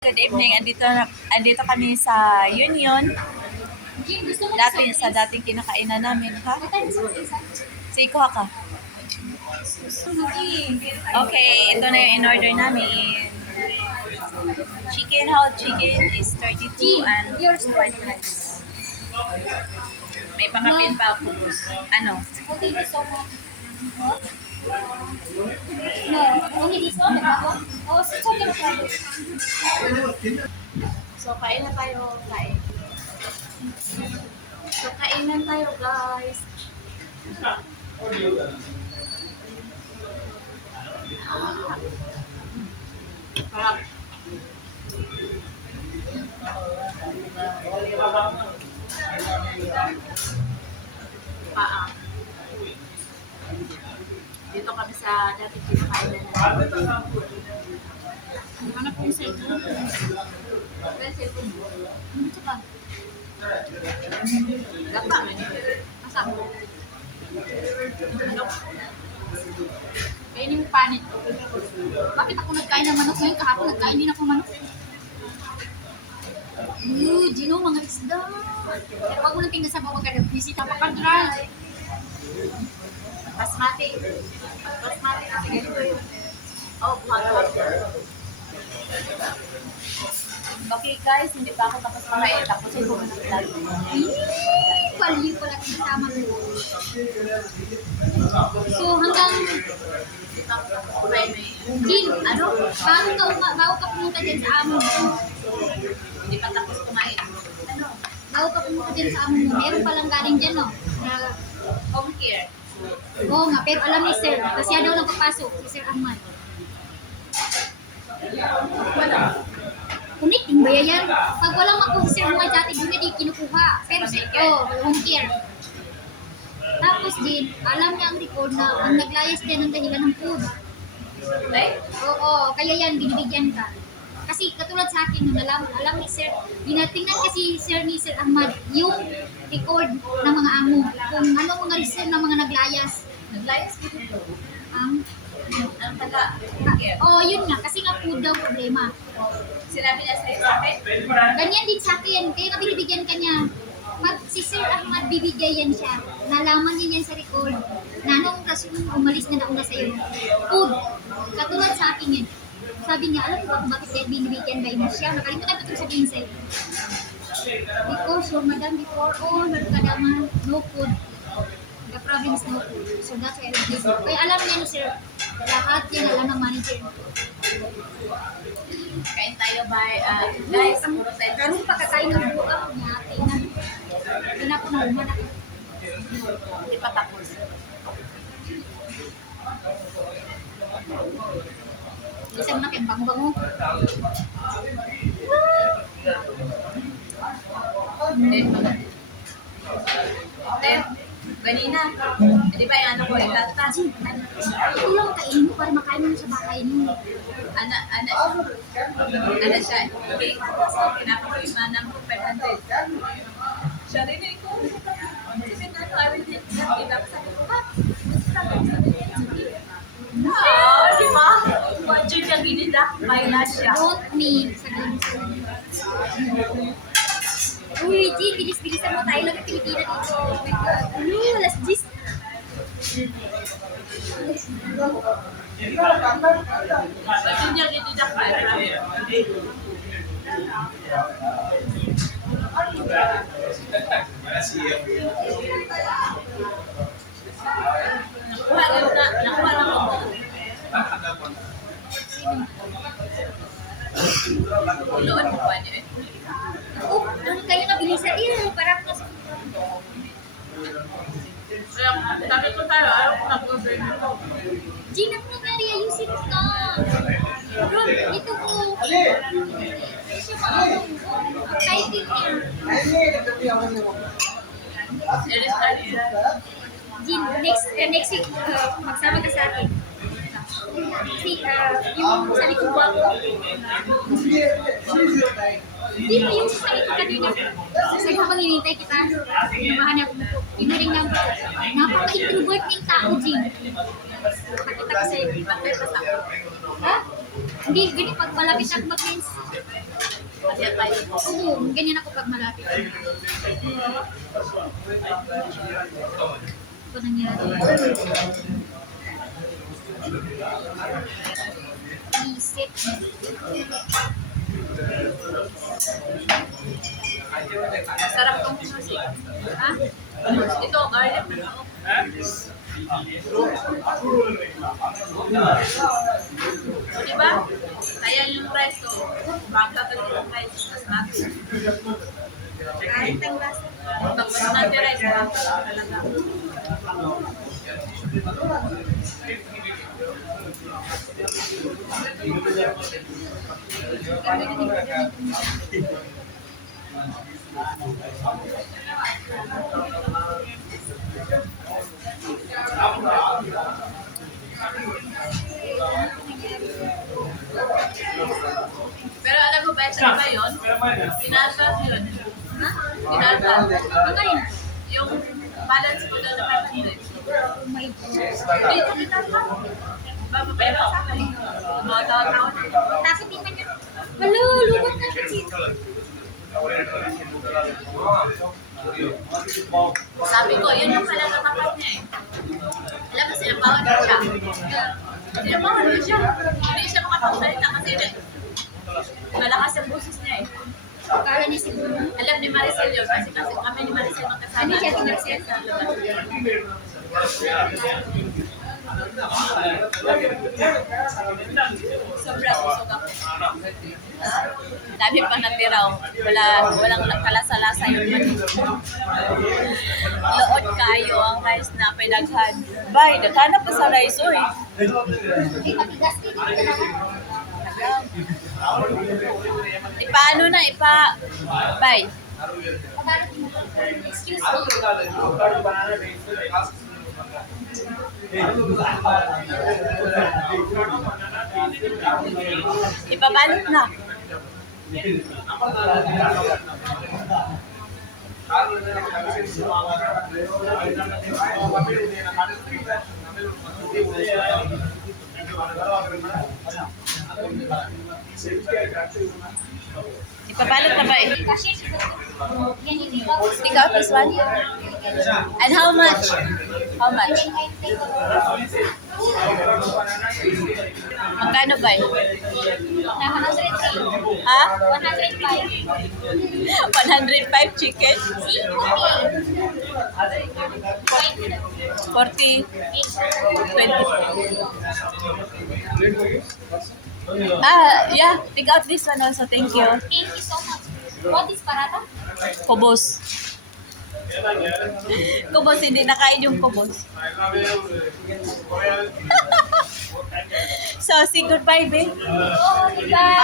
Good evening. Andito kami sa Union. Dating kinakainan namin, ha? Sige, kuha ka. Okay, ito na yung in-order namin. Hot chicken is 32 and white rice. May pakapin pa ako. Ano? No, only this one. Oh, so okay. So, kain na tayo, kain. So, kainan tayo, guys. Parang paa. Dito kami sa dating kinakainan namin. Hanap ko yung cellphone. Well, cellphone mo. Ito pa. Gapa man. Asa mo? Ano? Kainin yung panit. Bakit ako nagkain ng manok ngayon? Kahapon nagkain din ako manok. Gino, mga isda. Pero wag mo nang tingnan sa bawang ka. Bisita pa ka dry. Basmati. Basmati kasi ganito yun. Oh, buhagawa. Okay guys, hindi pa ako tapos kumain. Tapos yung buong vlog. Paliw ko lang kasama mo. So hanggang Jin, ano? Bago ka pumunta dyan sa amo mo. Hindi pa tapos kumain. Ano? Bago ka pumunta dyan sa amo mo. Meron palang galing dyan, no? Na, Home care. oo nga, pero alam ni Sir, kasi siya daw nagpapasok, si Sir Ahmad. Wala. Connecting ba yan? Pag walang makuha si Sir Ahmad dati, doon na di kinukuha. Pero home care. Tapos din, alam niya ang record na ang naglayas din ng dahilan ng food. Right? Oo, kaya yan, binibigyan ka. Kasi katulad sa akin, nung alam ni Sir, dinatingnan kasi Sir ni Sir Ahmad yung record ng mga amo. Kung ano mga reason ng mga naglayas. Naglayas ko dito. Ang Ang taga home care. Oo, yun nga, kasi nga food daw problema. Sinabi niya sa'yo sa akin? Ganyan din sa akin, kaya nga binibigyan ka niya. Pag si Sir Ahmad bibigay yan siya, nalaman niya yan sa record, na anong rason umalis na nauna sa'yo. Food. Katulad sa akin yan. Sabi niya, alam mo ba kung bakit kaya binibigyan ba mo siya? Nakalimutan ko itong sabihin sa'yo. Because your madam before all her kadama, no food. The province no food. So that's why I will give you. Kaya alam niya ni Sir, lahat yan alam ng manager. Kain tayo ba? Guys, puro tayo. Karoon pa katay ng buka niya, tingnan. Tingnan ko na umanak. Hindi pa tapos. Isang na kayong bango-bango. Ganina. Di ba yung ano ko, itata? Ito lang kainin mo para makain mo sa bahay mo. Ana siya. Okay. Kinapakima ng 500. Siya rin eh ko. Kasi ano, I will get that. Diba? Sabi ko, ha? Di ba? Watcher siya ginida. Mayroon siya. Don't me. Uy, G, bilis-bilisan mo tayo lang ang Pilipina dito. Oh my God. Alas 10. Watcher niya ginida. Nakuha lang ako. Uloan mo pa niya eh. Oh, doon kayo na bilisan. Parang kasi. Kaya sabi ko tayo, ayaw ko mag-order nito. G, nangyari, ayusin mo na. Bro, ito ko. Siya maano. Typing niya. Jin, next week, magsama ka sa akin. Kasi, yung sa likod ko ako. Hindi mo yung sa likod kanina. Kasi kung maghihintay kita, mahanap mo ko. Pinuring lang ko. Napaka-introvert ng tao, Jin. Pakita ko sa'yo. Ha? Hindi, ganyan pag malapit ako mag-rinse. Kaya tayo. Oo, ganyan ako pag malapit. Ito nangyari. Isip. Masarap tong sushi. Ha? Ito, garlic. O, diba? Kaya yung rice to, baka ka yung rice, mas mati. Kahit ang lasa. Tapos natin rice, baka talaga. Pero alam mo ba, saan ba yun? Pinalbas yun. Ha? Pinalbas. Ano yun? Yung balance ko doon na 500. Oh my God. Dito pinalbas. Bababaya pa sa akin. Mga taon-taon. Tapos tingnan nyo. Hello, lubot na siya. Sabi ko, yun yung pala natapat niya eh. Alam mo, sinabawan ko siya. Sinabawan ko siya. Hindi siya makapagsalita kasi malakas ang boses niya eh. Akala niya siguro. Alam ni Maricel yun, kasi kami ni Maricel magkasama. Ano siya, Maricel? Sobrang busog ako. Dami pang natiraw. Walang kalasa-lasa yung manok. Lood kayo ang rice na pinaghan. Bay, daghan na pa sa rice, oy. Hindi, matigas din yung kailangan. Ipaano na, Bay. Excuse me. Ipabalot na. Ipabalot na ba eh? Kasi yan yung ikaw. Take out this one. And how much? How much? Magkano ba eh? Na 103. Ha? 105. 105 chicken? 40? 20? Yeah. Take out this one also. Thank you. Thank you so much. What is parata? Kubos. Kubos, hindi nakain yung kubos. So, say goodbye, babe. Oh, goodbye.